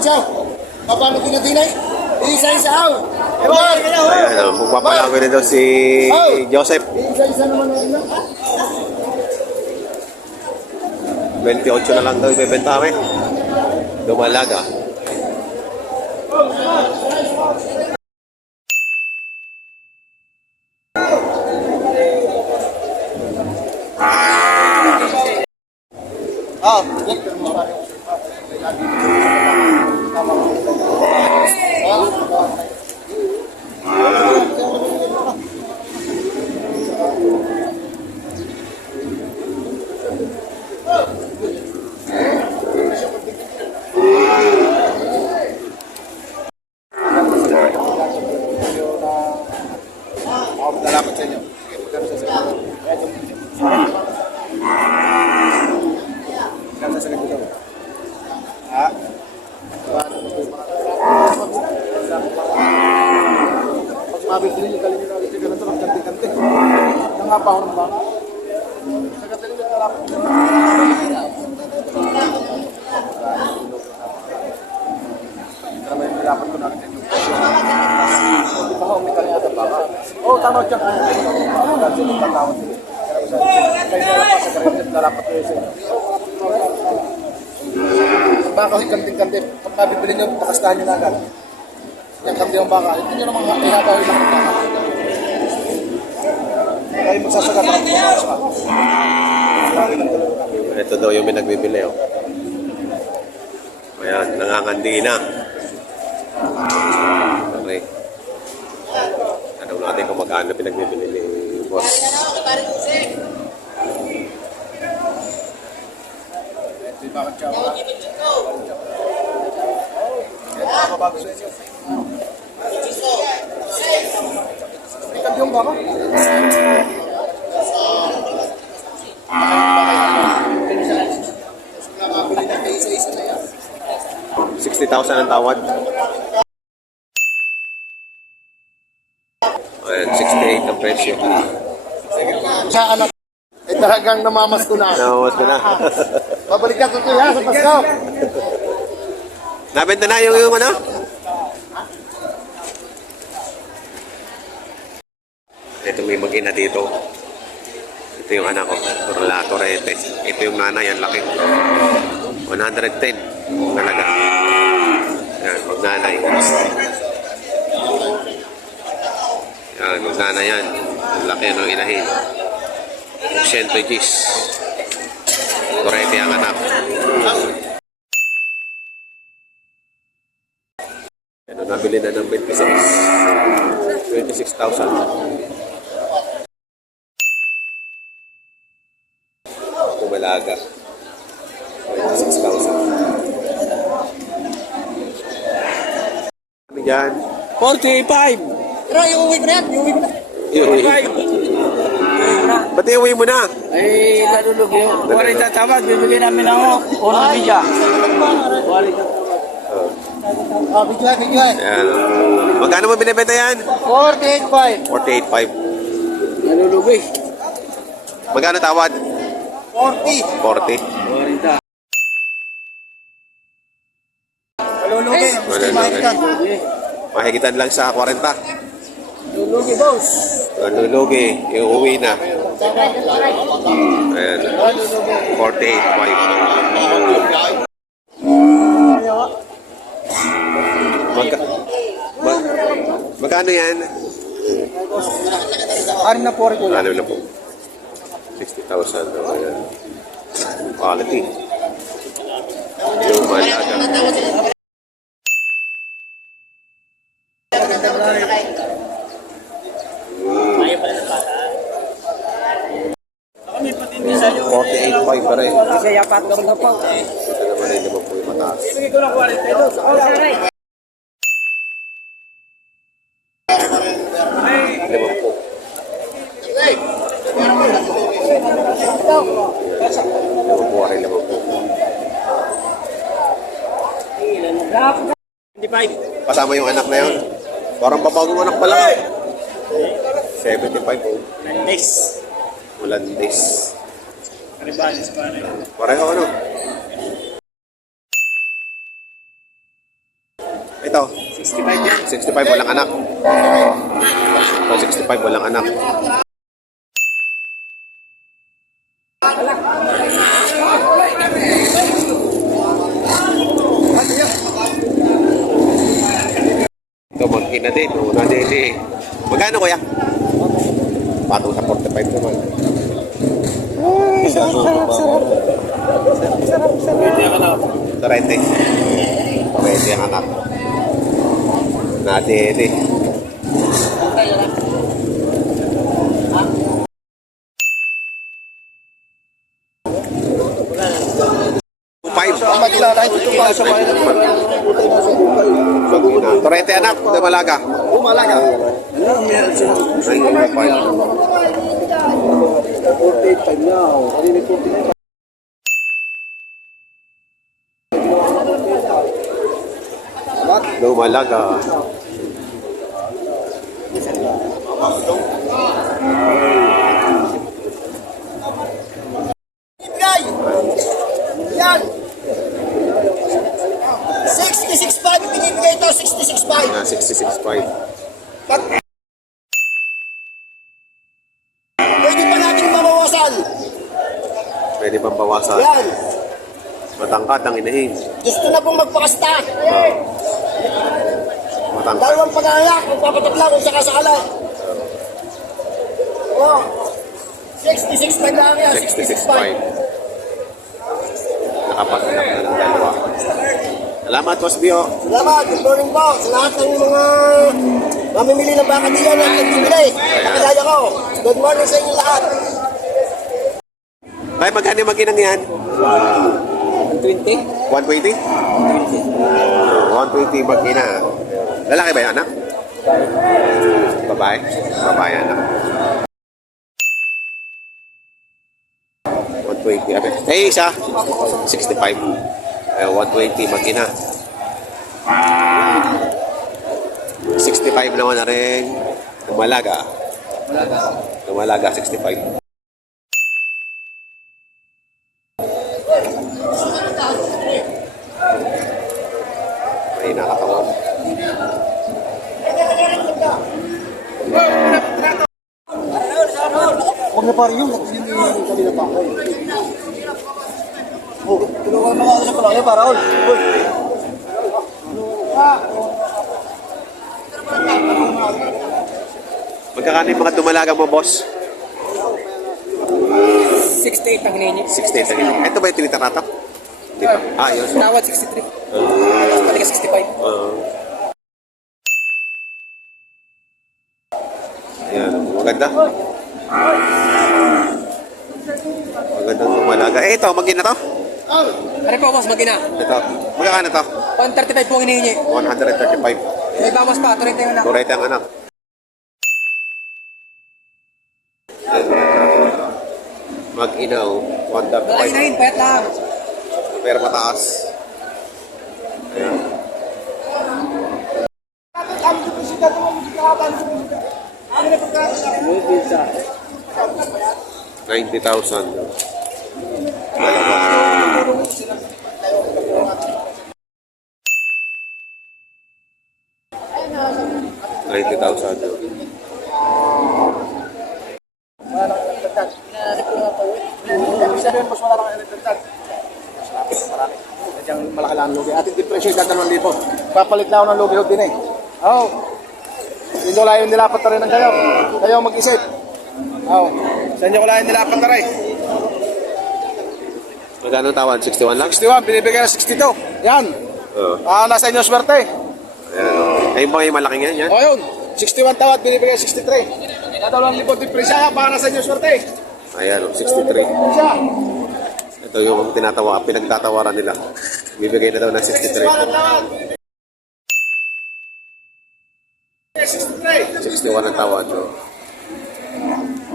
siya. Paano tinatinay? Isa-isa aw. Ayan, magpapalago na daw si Joseph. Isa-isa naman na 28 na lang daw ibebenta kami. Dumalaga. Salamat sa inyo. Pag mabibili niyo, galing nyo ulit yung ganito, magkanti-kanti. Nangapaw ng baka. Sa katiling nyo, nalapat nyo. Karama yung nilapat ko natin yung hindi pa umikal niya sa baka. Oo, tama siya. Kasi yung tatawad sila. Kaya nalapat sa karamihan, nalapat ko yun. Ang baka yung kanting-kanti, pag mabibili nyo, pakastahan nyo na agad. Yung kanti yung baka, hindi nyo naman ihabaw yung baka. Kaya magsasagat ang mga pa. Ito daw yung pinagbibili. Oh. Ayan, nangangandi na. Okay. Tanong natin kung magkano pinagbibili ni boss. Ito yung bakit siya. Ito ang mabago sa inyo. Ikan yung baka. 60,000 ang tawad. Ayan, 68 ang presyo. Sa anak, talagang namamas ko na. Nawas ko na. Babalik ka tutoy ha sa Pasko. Nabenta na yung ano? Ito may mag-ina dito. Ito yung anak ko. Torrete. Ito yung nanay, ang laki. 110. Nalaga. Yan, magnanay. Yan, magnanay yan. Ang laki ng inahin. 100 Gs. Torrete ang anak. Ano, nabili na ng 26,000. Kumalaga. 26,000. Ano yan? 45. Pero yung uwi ko na yan, yung uwi ko na. Iuwi. Ba't iuwi mo na? Ay, lalulog yun. 40 tamad, bibigyan namin ng unang media. 40. Oh, video. Ayan. Magkano mo binibenta yan? 48.5. 48,500. Lalulog eh. Magkano tawad? 40. 40. 40. Malulugi. Gusto yung mahigitan. Mahigitan lang sa 40. Lulugi, boss. Nalulugi. Iuwi na. Ayan. 48,500. Magkano yan? Ano na po rin ko yan? Ano na po? 60,000. Ayan. Quality. Yung malaga. Kami patindi sa iyo. 48,500 pa rin. Kasi yapat ka na po. Ito naman rin naman po yung mataas. Ibigay ko ng 40 doon. Okay. Naman po. Naman po. 25. Kasama yung anak na yun. Parang babagong anak pa lang. 75 po. Nandes. Holandés. Karibanes pa rin. Pareho ano? Ito, 65 yan. 65 walang anak. Ito, 65 walang anak. Ito, mag-ina din. Una din eh. Magkano kuya? Patong sa 45 naman. Pwede ka na. 30. Pwede ang anak. Nadede. Five. Torete anak, de Malaga. Malaga. Lumalaga. Guy! Yan! 66.5 binibigay ito, 66.5. 66.5. Pwede pa natin mabawasan. Pwede pang bawasan. Yan! Matangkad ang inahin. Gusto na pong magpakasta. Matangkad. Dalawang pag-aayak, magpapatak lang kung sakasakala. Oh, 66.5 lang yan, 66.5. 66.5. Nakapasanak na ng dalawa. Salamat, Boss Bio. Salamat, good morning po sa lahat ng mga mamimili ng baka diyan at nagbibili. Nakilaya ko. Good morning sa inyo lahat. Ay, magkano yung maginang yan? 20? 120? 120 magina. Lalaki ba yan, anak? Babae? Babae, anak. 120. Okay. Eh, isa? 65. 120 magina. 65 naman na rin. Lumalaga. Lumalaga, 65. Ay, nakatawa. Huwag na pari yun. Yun yung kanina pa ako. Oh, tulungan mo nga ako sa palaya para all. Uy. Magkakano yung mga dumalaga mo, boss? 68 ang hinihingi. 68 na ganyan. Ito ba yung tinitarata? Di ba? Ah, yun. Nawad 63. Pati ka 65. Ayan, maganda. Magandang dumalaga. Eh, ito, magina to? Ano po, boss, magina? Ito. Magkakano to? 135 po ang hinihingi. 135. May bawas pa, 30 yung na. Turete ang anak. Mag-inaw, 135. Inahin, payat lang. Pero mataas. Ayan. $90,000. Sabihin mas wala kang electric. Marami. Kadyang malaki lang ang lugi. Ating depression ka 2,000. Papalit na ako ng lugi din eh. Oo. Hindi ko lang yung nilapat na rin ng kayo. Kayo mag-isip. Oo. Sa inyo ko lang yung nilapat na rin. Magkano tawad? 61 lang? 61, binibigay ng 62. Yan. Oo. Nasa inyo swerte. Ayan. Ayun ba yung malaking yan? Yan? O yun. 61 tawad, binibigay 63. Nadalawang libon depresya para sa inyo swerte. Ayan, 63. Depresya. Ito yung pinagtatawaran nila. Bibigay na daw ng 63. 61 ang tawad. No?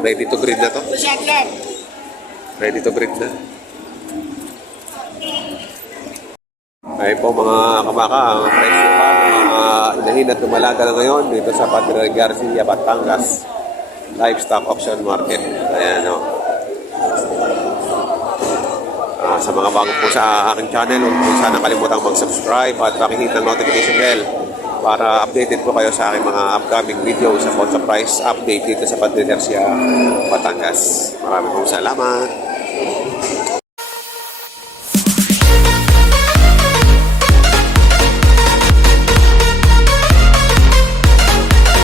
Ready to breed na to? Ready to breed na. Ay po mga kabaka, ang presyo pa mga inahin at lumalaga na ngayon dito sa Padre Garcia, Batangas Livestock Auction Market. Ayan o. Sa mga bago po sa aking channel, huwag po sana kalimutang mag-subscribe at pakihit ng notification bell para updated po kayo sa aking mga upcoming video sa Contra Price update dito sa Pantenersia, Batangas. Maraming salamat.